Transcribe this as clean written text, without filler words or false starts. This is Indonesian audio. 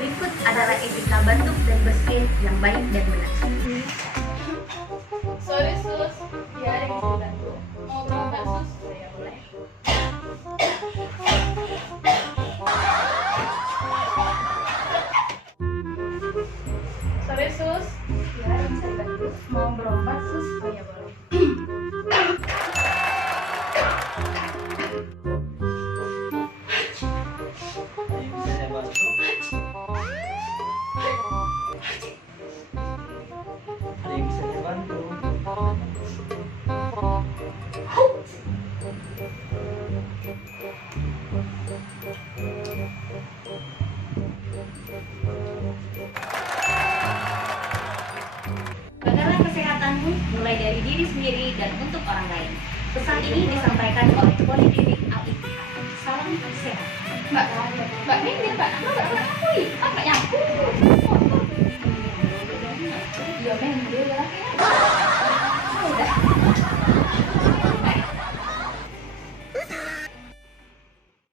Berikut adalah etika batuk dan bersin yang baik dan benar. Sorry sus, biarin kita dulu. Mau berapa sus? Saya mulai. Sorry sus, Biarin saya bantu. mau berobat sus? Oh ya boleh. Bisa saya bantu? Ada yang bisa saya bantu? Jagalah kesehatanmu mulai dari diri sendiri dan untuk orang lain. Pesan ini disampaikan oleh Poliklinik Al-Ittihad. Salam sehat. Mbak, ini mbak, mbak, mbak, mbak, mbak, mbak, mbak, mbak, mbak, mbak, mbak, mbak, mbak, mbak,